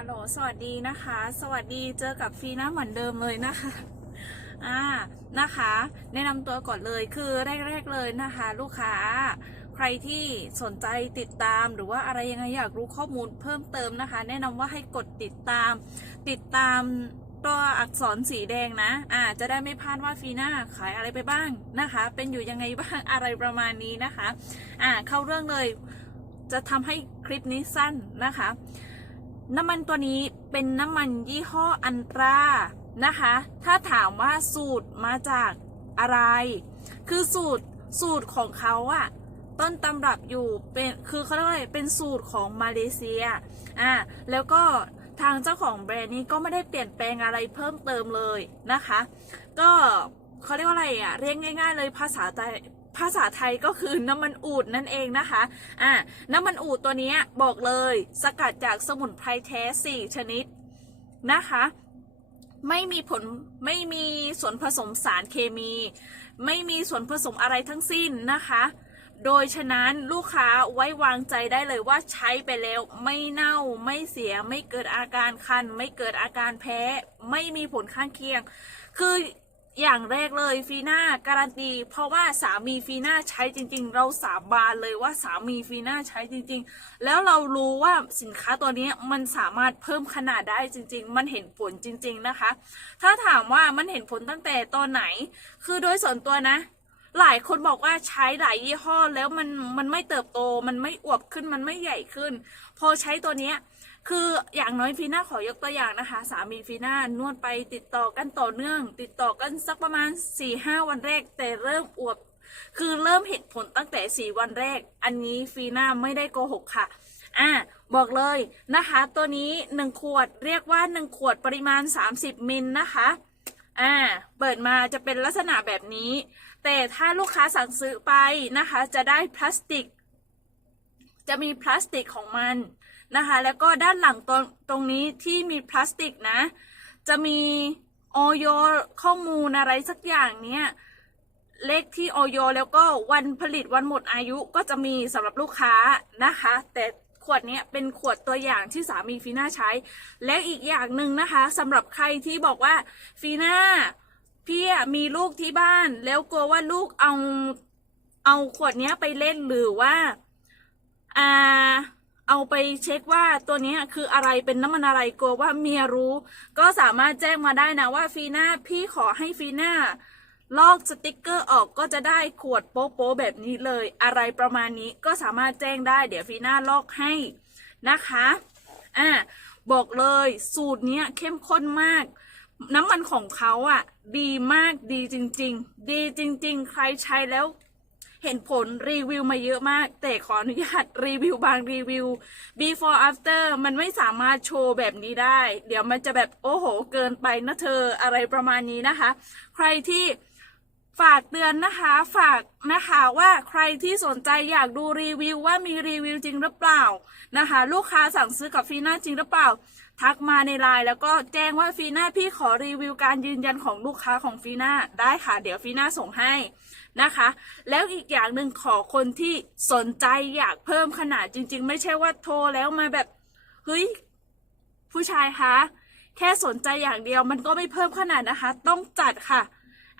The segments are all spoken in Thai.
ฮัลโหลสวัสดีนะคะ สวัสดีเจอกับฟีน่าเหมือนเดิมเลยนะคะอ่านะคะ แนะนำตัวก่อนเลยคือแรกๆเลยนะคะ ลูกค้าใครที่สนใจติดตามหรือว่าอะไรยังไงอยากรู้ข้อมูลเพิ่มเติมนะคะ แนะนำว่าให้กดติดตาม ติดตามตัวอักษรสีแดงนะอ่าจะได้ไม่พลาดว่าฟีน่าขายอะไรไปบ้างนะคะ เป็นอยู่ยังไงบ้างอะไรประมาณนี้นะคะอ่าเข้าเรื่องเลยจะทำให้คลิปนี้สั้นนะคะ น้ำมันตัวนี้เป็นน้ำมันยี่ห้ออันตรานะคะ ถ้าถามว่าสูตรมาจากอะไร คือสูตรสูตรของเขาอะต้นตำรับอยู่เป็นคือเขาเรียกว่าอะไรเป็นสูตรของมาเลเซียอ่าแล้วก็ทางเจ้าของแบรนด์นี้ก็ไม่ได้เปลี่ยนแปลงอะไรเพิ่มเติมเลยนะคะ ก็เขาเรียกว่าอะไรอะเรียกง่าย ๆ เลยภาษาไทย ภาษาไทยก็คือน้ำมันอูดนั่นเองนะคะอ่าน้ำมันอูดตัวนี้บอกเลยสกัดจากสมุนไพรแท้ 4 ชนิดนะคะไม่มีผลไม่มีส่วนผสมสารเคมี ไม่มีส่วนผสมอะไรทั้งสิ้นนะคะ โดยฉะนั้นลูกค้าไว้วางใจได้เลยว่าใช้ไปแล้วไม่เน่าไม่เสียไม่เกิดอาการคัน ไม่เกิดอาการแพ้ ไม่มีผลข้างเคียง คือ อย่างแรกเลยฟีน่าการันตีเพราะว่าสามีฟีน่าใช้จริง ๆ เราสาบานเลยว่าสามีฟีน่าใช้จริง ๆ แล้วเรารู้ว่าสินค้าตัวนี้มันสามารถเพิ่มขนาดได้จริง ๆ มันเห็นผลจริง ๆนะคะ ถ้าถามว่ามันเห็นผลตั้งแต่ตอนไหน คือโดยส่วนตัวนะ หลายคนบอกว่าใช้หลายยี่ห้อแล้วมันมันไม่เติบโต มันไม่อวบขึ้นมันไม่ใหญ่ขึ้น พอใช้ตัวเนี้ยคืออย่างน้อยฟีน่าขอยกตัวอย่างนะคะ สามีฟีน่านวดไปติดต่อกันต่อเนื่อง ติดต่อกันสักประมาณ4ี่ห้าวันแรก แต่เริ่มอวบ คือเริ่มเห็นผลตั้งแต่สี่วันแรก อันนี้ฟีน่าไม่ได้โกหกค่ะอะบอกเลยนะคะ ตัวนี้ 1 ขวดเรียกว่า 1 ขวดปริมาณ 30 มิลนะคะ อ่า เปิดมาจะเป็นลักษณะแบบนี้ แต่ถ้าลูกค้าสั่งซื้อไปนะคะ จะได้พลาสติก จะมีพลาสติกของมันนะคะ แล้วก็ด้านหลังตรงตรงนี้ที่มีพลาสติกนะ จะมีออยข้อมูลอะไรสักอย่างเนี้ยเลขที่ออยแล้วก็วันผลิตวันหมดอายุก็จะมีสำหรับลูกค้านะคะ แต่ วดนี้เป็นขวดตัวอย่างที่สามีฟีน่าใช้ และอีกอย่างหนึ่งนะคะสำหรับใครที่บอกว่าฟีน่าพี่มีลูกที่บ้าน แล้วกลัวว่าลูกเอาเอาขวดนี้ไปเล่นหรือว่าอ่าเอาไปเช็คว่าตัวนี้คืออะไรเป็นน้ำมันอะไรกลัวว่าเมียรู้ ก็สามารถแจ้งมาได้นะว่าฟีน่าพี่ขอให้ฟีน่า ลอกสติกเกอร์ออกก็จะได้ขวดโป๊ะๆแบบนี้เลย อะไรประมาณนี้ก็สามารถแจ้งได้ เดี๋ยวฟีน่าลอกให้นะคะอะบอกเลยสูตรเนี้ยเข้มข้นมาก น้ำมันของเขาอะ ดีมากดีจริง ๆ ดีจริง ๆ ใครใช้แล้วเห็นผลรีวิวมาเยอะมาก แต่ขออนุญาตรีวิวบางรีวิว before after มันไม่สามารถโชว์แบบนี้ได้ เดี๋ยวมันจะแบบโอ้โห เกินไปนะเธออะไรประมาณนี้นะคะ ใครที่ ฝากเตือนนะคะฝากนะคะว่าใครที่สนใจอยากดูรีวิวว่ามีรีวิวจริงหรือเปล่านะคะ ลูกค้าสั่งซื้อกับฟีน่าจริงหรือเปล่า ทักมาในไลน์แล้วก็แจ้งว่าฟีน่าพี่ขอรีวิวการยืนยันของลูกค้าของฟีน่าได้ค่ะ เดี๋ยวฟีน่าส่งให้นะคะ แล้วอีกอย่างหนึ่งขอคนที่สนใจอยากเพิ่มขนาดจริง ๆ ไม่ใช่ว่าโทรแล้วมาแบบเฮ้ยผู้ชายคะแค่สนใจอย่างเดียวมันก็ไม่เพิ่มขนาดนะคะ ต้องจัดค่ะ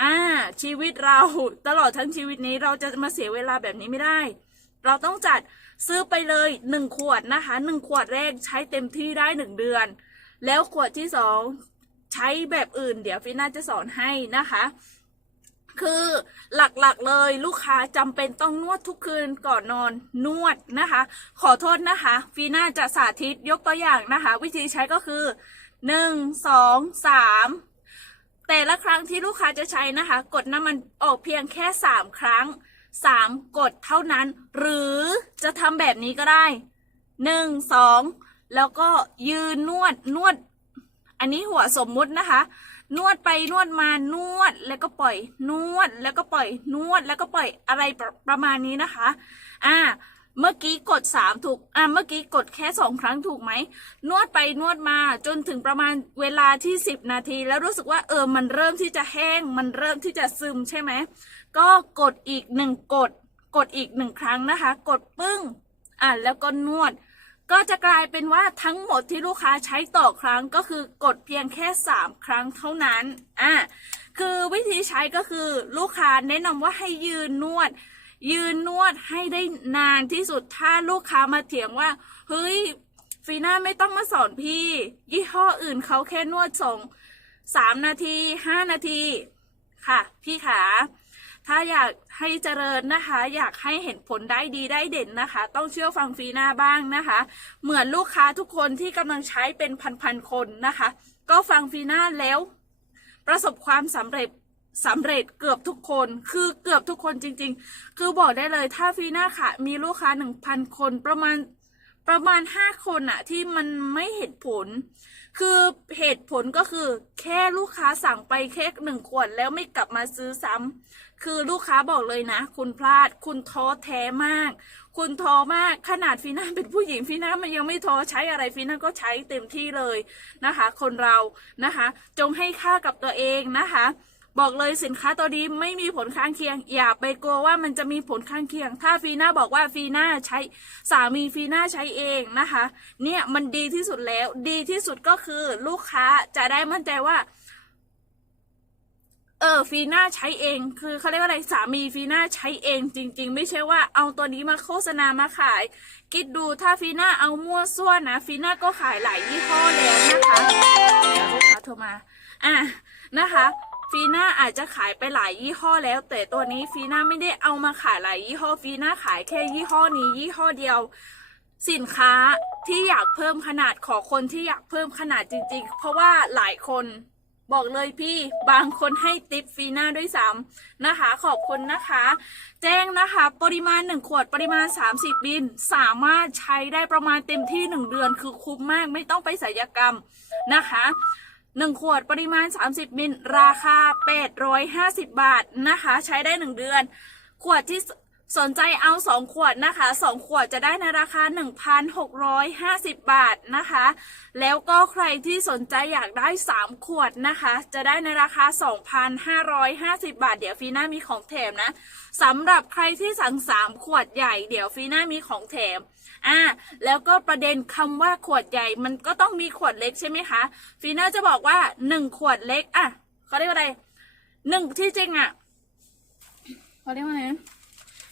อ่าชีวิตเราตลอดทั้งชีวิตนี้เราจะมาเสียเวลาแบบนี้ไม่ได้ เราต้องจัดซื้อไปเลยหนึ่งขวดนะคะหนึ่งขวดแรกใช้เต็มที่ได้หนึ่งเดือน แล้วขวดที่สองใช้แบบอื่น เดี๋ยวฟิน่าจะสอนให้นะคะ คือหลักๆเลยลูกค้าจำเป็นต้องนวดทุกคืนก่อนนอนนวดนะคะ ขอโทษนะคะฟีน่าจะสาธิตยกตัวอย่างนะคะ วิธีใช้ก็คือหนึ่งสองสาม แต่ละครั้งที่ลูกค้าจะใช้นะคะ กดน้ำมันออกเพียงแค่ 3 ครั้ง 3 กดเท่านั้น หรือจะทำแบบนี้ก็ได้ 1 2 แล้วก็ยืนนวดนวด อันนี้หัวสมมุตินะคะ นวดไปนวดมานวดแล้วก็ปล่อย นวดแล้วก็ปล่อย นวดแล้วก็ปล่อยอะไรประประมาณนี้นะคะ อ่า เมื่อกี้กดสามถูก อ่าเมื่อกี้กดแค่สองครั้งถูกไหม นวดไปนวดมาจนถึงประมาณเวลาที่สิบนาที แล้วรู้สึกว่าเออ มันเริ่มที่จะแห้ง มันเริ่มที่จะซึมใช่ไหม ก็กดอีกหนึ่งกด กดอีกหนึ่งครั้งนะคะ กดปึ้ง อ่าแล้วก็นวด ก็จะกลายเป็นว่าทั้งหมดที่ลูกค้าใช้ต่อครั้งก็คือกดเพียงแค่3ครั้งเท่านั้น อะ คือวิธีใช้ก็คือลูกค้าแนะนำว่าให้ยืนนวด ยืนนวดให้ได้นานที่สุดถ้าลูกค้ามาเถียงว่า เฮ้ยฟีน่าไม่ต้องมาสอนพี่ ยี่ห้ออื่นเขาแค่นวดส่งสามนาทีห้านาทีค่ะ พี่ขาถ้าอยากให้เจริญนะคะ อยากให้เห็นผลได้ดีได้เด่นนะคะ ต้องเชื่อฟังฟีน่าบ้างนะคะ เหมือนลูกค้าทุกคนที่กำลังใช้เป็นพันๆคนนะคะ ก็ฟังฟีน่าแล้ว ประสบความสำเร็จ สำเร็จเกือบทุกคนคือเกือบทุกคนจริง ๆ คือบอกได้เลยถ้าฟีน่าค่ะ มีลูกค้าหนึ่งพันคนประมาณประมาณห้าคนอะที่มันไม่เห็นผล คือเหตุผลก็คือแค่ลูกค้าสั่งไปแค่หนึ่งขวดแล้วไม่กลับมาซื้อซ้ำคือลูกค้าบอกเลยนะ คุณพลาด คุณท้อแท้มาก คุณท้อมากขนาดฟีน่าเป็นผู้หญิงฟีน่ามันยังไม่ท้อใช้อะไรฟีน่าก็ใช้เต็มที่เลยนะคะ คนเรานะคะ จงให้ค่ากับตัวเองนะคะ บอกเลยสินค้าตัวนี้ไม่มีผลข้างเคียง อย่าไปกลัวว่ามันจะมีผลข้างเคียง ถ้าฟีน่าบอกว่าฟีน่าใช้สามีฟีน่าใช้เองนะคะ เนี่ยมันดีที่สุดแล้ว ดีที่สุดก็คือลูกค้าจะได้มั่นใจว่า เออฟีน่าใช้เอง คือเขาเรียกว่าอะไรสามีฟีน่าใช้เองจริง ๆ ไม่ใช่ว่าเอาตัวนี้มาโฆษณามาขาย คิดดูถ้าฟีน่าเอามั่วซั่วนะฟีน่าก็ขายหลายยี่ห้อแล้วนะคะลูกค้าโทรมา อะนะคะ ฟีน่าอาจจะขายไปหลายยี่ห้อแล้ว แต่ตัวนี้ฟีน่าไม่ได้เอามาขายหลายยี่ห้อฟีน่าขายแค่ยี่ห้อนี้ยี่ห้อเดียว สินค้าที่อยากเพิ่มขนาดขอคนที่อยากเพิ่มขนาดจริง ๆ เพราะว่าหลายคนบอกเลยพี่บางคนให้ติปฟีน่าด้วยซ้ำนะคะ ขอบคุณนะคะ แจ้งนะคะ ปริมาณ 1 ขวดปริมาณ 30 บิน สามารถใช้ได้ประมาณเต็มที่ 1 เดือนคือคุ้มมากไม่ต้องไปศัลยกรรมนะคะ 1 ขวดปริมาณ 30 มิล ราคา 850 บาทนะคะ ใช้ได้ 1 เดือน ขวดที่ สนใจเอา 2 ขวดนะคะ 2 ขวดจะได้ในราคา 1,650 บาทนะคะ แล้วก็ใครที่สนใจอยากได้ 3 ขวดนะคะ จะได้ในราคา 2,550 บาท เดี๋ยวฟีน่ามีของแถมนะสำหรับใครที่สั่ง 3 ขวดใหญ่ เดี๋ยวฟีน่ามีของแถมอ่าแล้วก็ประเด็นคำว่าขวดใหญ่มันก็ต้องมีขวดเล็กใช่ไหมคะฟีน่าจะบอกว่าหนึ่งขวดเล็กอะเขาเรียกว่าอะไรหนึ่งที่จริงอะเขาเรียกว่าอะไรน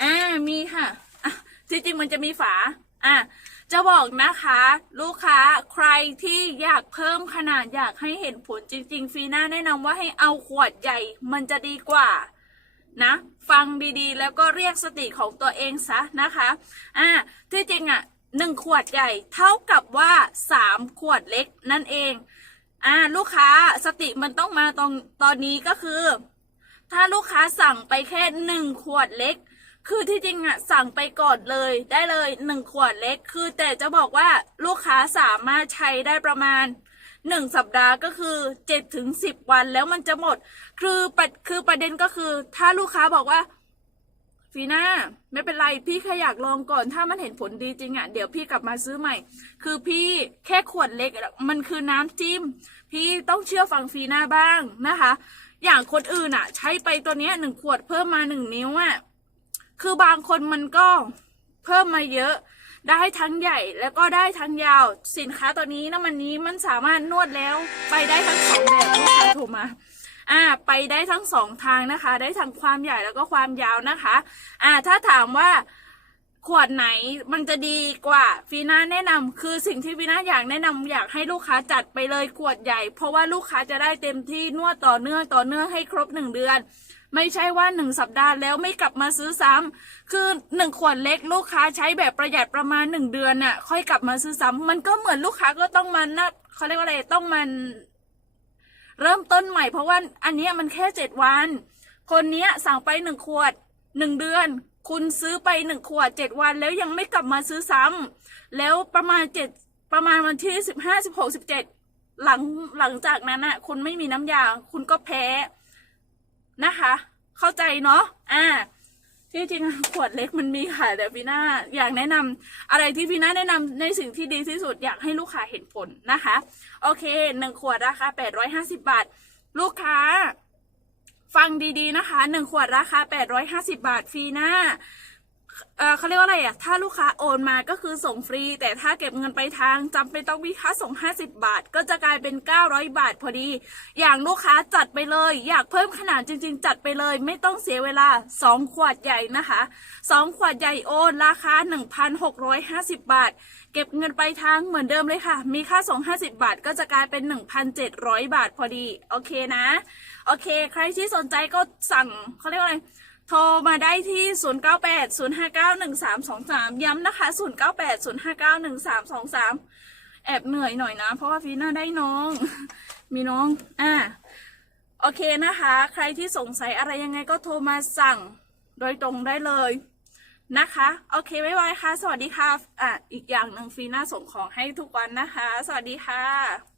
อ่ามีค่ะะที่จริงมันจะมีฝาอะจะบอกนะคะ ลูกค้าใครที่อยากเพิ่มขนาดอยากให้เห็นผลจริง ๆ ฟีน่าแนะนำว่าให้เอาขวดใหญ่มันจะดีกว่านะฟังดีๆ แล้วก็เรียกสติของตัวเองซะนะคะอ่าที่จริงอะหนึ่งขวดใหญ่เท่ากับว่าสามขวดเล็กนั่นเองอ่าลูกค้าสติมันต้องมาตรงตอนนี้ก็คือ ถ้าลูกค้าสั่งไปแค่หนึ่งขวดเล็ก คือที่จริงอะสั่งไปก่อนเลยได้เลยหนึ่งขวดเล็ก คือแต่จะบอกว่าลูกค้าสามารถใช้ได้ประมาณหนึ่งสัปดาห์ก็คือเจ็ดถึงสิบวันแล้วมันจะหมด คือประคือประเด็นก็คือ ถ้าลูกค้าบอกว่าฟีน่าไม่เป็นไรพี่แค่อยากลองก่อน ถ้ามันเห็นผลดีจริงอะ่ะเดี๋ยวพี่กลับมาซื้อใหม่ คือพี่แค่ขวดเล็กมันคือน้ำจิ้ม พี่ต้องเชื่อฟังฟีน่าบ้างนะคะ อย่างคนอื่นอะ่ะ ใช้ไปตัวเนี้ยหนึ่งขวดเพิ่มมาหนึ่งนิ้วอะ่ะ คือบางคนมันก็เพิ่มมาเยอะ ได้ทั้งใหญ่แล้วก็ได้ทั้งยาว สินค้าตัวนี้น้ำมันนี้มันสามารถนวดแล้วไปได้ทั้งสองแบบลูกค้าโทรมาอ่าไปได้ทั้งสองทางนะคะ ได้ทั้งความใหญ่แล้วก็ความยาวนะคะ อ่าถ้าถามว่าขวดไหนมันจะดีกว่าฟีน่าแนะนำคือสิ่งที่ฟีน่าอยากแนะนำอยากให้ลูกค้าจัดไปเลยขวดใหญ่ เพราะว่าลูกค้าจะได้เต็มที่นวดต่อเนื่องต่อเนื่องให้ครบหนึ่งเดือน ไม่ใช่ว่าหนึ่งสัปดาห์แล้วไม่กลับมาซื้อซ้ำคือหนึ่งขวดเล็กลูกค้าใช้แบบประหยัดประมาณหนึ่งเดือนน่ะ ค่อยกลับมาซื้อซ้ำมันก็เหมือนลูกค้าก็ต้องมันนะเขาเรียกว่าอะไรต้องมันเริ่มต้นใหม่เพราะว่าอันนี้มันแค่เจ็ดวัน คนเนี้ยสั่งไปหนึ่งขวดหนึ่งเดือน คุณซื้อไปหนึ่งขวดเจ็ดวัน แล้วยังไม่กลับมาซื้อซ้ำแล้วประมาณเจ็ดประมาณวันที่สิบห้าสิบหกสิบเจ็ดหลังหลังจากนั้นอะคุณไม่มีน้ำยาคุณก็แพ้ นะคะ เข้าใจเนาะอ่าที่จริงขวดเล็กมันมีค่ะแต่ฟีน่าอยากแนะนำอะไรที่ฟีน่าแนะนำในสิ่งที่ดีที่สุดอยากให้ลูกค้าเห็นผลนะคะ โอเคหนึ่งขวดราคาแปดร้อยห้าสิบาท ลูกค้า ฟังดีๆนะคะหนึ่งขวดราคาแปดร้อยห้าสิบาทฟรีหน้า เออเขาเรียกว่าอะไรอะ ถ้าลูกค้าโอนมาก็คือส่งฟรี แต่ถ้าเก็บเงินไปทางจำเป็นต้องมีค่าส่ง 50 บาท ก็จะกลายเป็น 900 บาทพอดี อย่างลูกค้าจัดไปเลย อยากเพิ่มขนาดจริง ๆ จัดไปเลย ไม่ต้องเสียเวลา 2 ขวดใหญ่นะคะ 2 ขวดใหญ่โอนราคา 1,650 บาท เก็บเงินไปทางเหมือนเดิมเลยค่ะ มีค่าส่ง 50 บาท ก็จะกลายเป็น 1,700 บาทพอดี โอเคนะ โอเค ใครที่สนใจก็สั่งเขาเรียกว่าอะไร โทรมาได้ที่ 0980591323 ย้ำนะคะ 0980591323 แอบเหนื่อยหน่อยนะ เพราะว่าฟีน่าได้น้อง มีน้อง อ่า โอเคนะคะ ใครที่สงสัยอะไรยังไงก็โทรมาสั่งโดยตรงได้เลยนะคะ โอเคบ๊ายบายค่ะ สวัสดีค่ะ อะ อีกอย่างหนึ่งฟีน่าส่งของให้ทุกวันนะคะ สวัสดีค่ะ